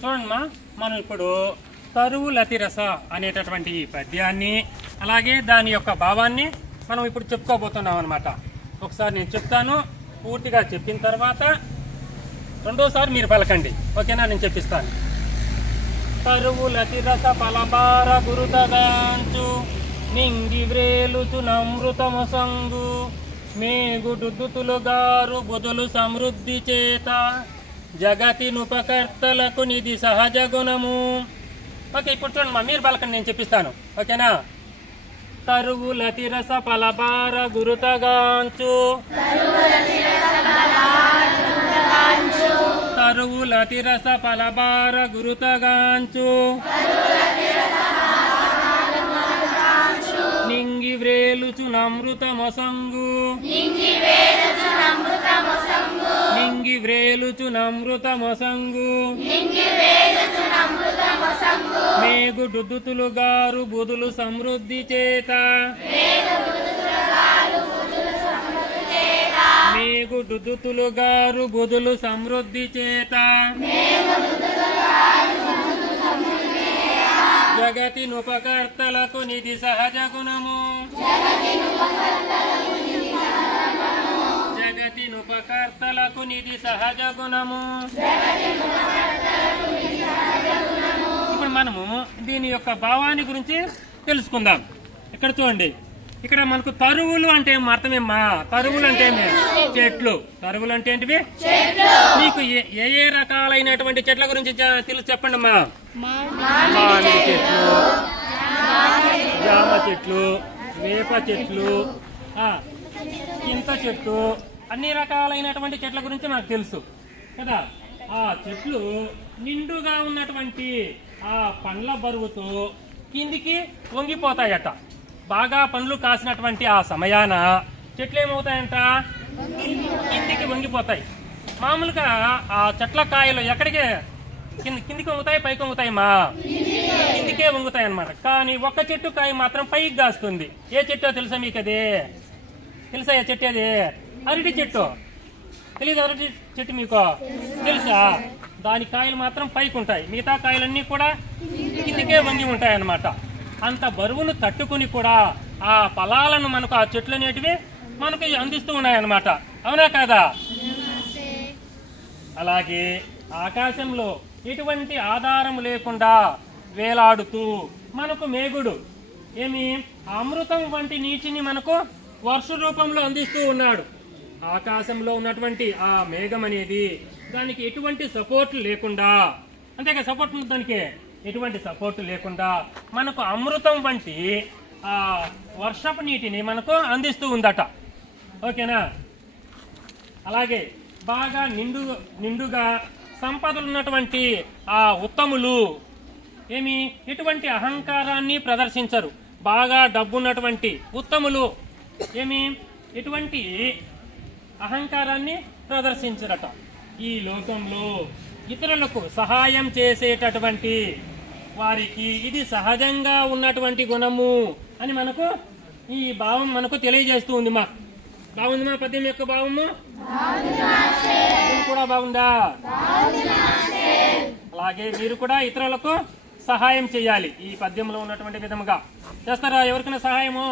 చూడండి మా, మనం ఇప్పుడు తరువు లతిరస అనేటటువంటి ఈ పద్యాన్ని అలాగే దాని యొక్క భావాన్ని మనం ఇప్పుడు చెప్పుకోబోతున్నాం అనమాట. ఒకసారి నేను చెప్తాను, పూర్తిగా చెప్పిన తర్వాత రెండోసారి మీరు పలకండి, ఓకేనా? నేను చెప్పిస్తాను. తరువు లతిరస పలబార గురుతగాంచు నింగి వ్రేలుచు నమృతమొసంగు మేగుడుతులుగారు బుధులు సమృద్ధి చేత జగతి నుపకర్తలకు నిధి సహజ గుణము. ఓకే, ఇప్పుడు చూడండి మా, మీరు పలకండి, నేను చెప్పిస్తాను, ఓకేనా? తరువు లతిరస పలబార గురుతగాంచు తరువు లతిరస పలబార గురుతగాంచు నింగి వ్రేలుచు నమృతమొసంగు నింగి వ్రేలుచు నమృతమొసంగు మేగుడుతులుగారు బుధులు సమృద్ధి చేత మేగుడుతులుగారు బుధులు సమృద్ధి చేత జగతి నుపకర్తలకు నిధి సహజ గుణము జగతి నుపకర్తలకు నిధి సహజ గుణము. ఇప్పుడు మనము దీని యొక్క భావాన్ని గురించి తెలుసుకుందాం. ఇక్కడ చూడండి, ఇక్కడ మనకు తరువులు అంటే అర్థమేమ్మా? తరువులు అంటే చెట్లు. తరువులు అంటే ఏంటివి? మీకు ఏ ఏ రకాలైనటువంటి చెట్ల గురించి తెలుసు చెప్పండి అమ్మా. మామిడి చెట్లు, జామ చెట్లు, వేప చెట్లు, చింత చెట్టు, అన్ని రకాలైనటువంటి చెట్ల గురించి మనకు తెలుసు కదా. ఆ చెట్లు నిండుగా ఉన్నటువంటి ఆ పండ్ల బరువుతో కిందికి వంగిపోతాయట. బాగా పండ్లు కాసినటువంటి ఆ సమయాన చెట్లు ఏమవుతాయంట? కిందికి వంగిపోతాయి. మామూలుగా ఆ చెట్ల కాయలు ఎక్కడికి కిందికి వంగుతాయి, పైకి వంగుతాయి మా? కిందికే వంగుతాయి అన్నమాట. కానీ ఒక్క చెట్టు కాయ మాత్రం పైకి కాస్తుంది. ఏ చెట్టో తెలుసా మీకు? అదే తెలుసా? ఏ చెట్టు అది? అరటి చెట్టు. తెలీదు? అరటి చెట్టు మీకు తెలుసా? దాని కాయలు మాత్రం పైకి ఉంటాయి, మిగతా కాయలన్నీ కూడా కిందికే వంగి ఉంటాయి అన్నమాట. అంత బరువును తట్టుకుని కూడా ఆ ఫలాలను మనకు ఆ చెట్లు అనేటివి మనకు అందిస్తూ ఉన్నాయన్నమాట. అవునా కాదా? అలాగే ఆకాశంలో ఎటువంటి ఆధారం లేకుండా వేలాడుతూ మనకు మేఘుడు అమృతం వంటి నీటిని మనకు వర్ష రూపంలో అందిస్తూ ఉన్నాడు. ఆకాశంలో ఉన్నటువంటి ఆ మేఘం అనేది దానికి ఎటువంటి సపోర్ట్ లేకుండా, అంతేగా సపోర్ట్ ఉంది దానికి, ఎటువంటి సపోర్ట్ లేకుండా మనకు అమృతం వంటి ఆ వర్షపు నీటిని మనకు అందిస్తూ ఉందట. ఓకేనా? అలాగే బాగా నిండుగా సంపదలు ఉన్నటువంటి ఆ ఉత్తములు ఎటువంటి అహంకారాన్ని ప్రదర్శించరు. బాగా డబ్బున్నటువంటి ఉత్తములు ఎటువంటి అహంకారాన్ని ప్రదర్శించరట. ఈ లోకంలో ఇతరులకు సహాయం చేసేటటువంటి వారికి ఇది సహజంగా ఉన్నటువంటి గుణము అని మనకు ఈ భావం మనకు తెలియజేస్తూ ఉంది మా. బాగుంది మా పద్యం యొక్క భావము కూడా బాగుందా? అలాగే మీరు కూడా ఇతరులకు సహాయం చేయాలి. ఈ పద్యంలో ఉన్నటువంటి విధముగా చేస్తారా? ఎవరికైనా సహాయము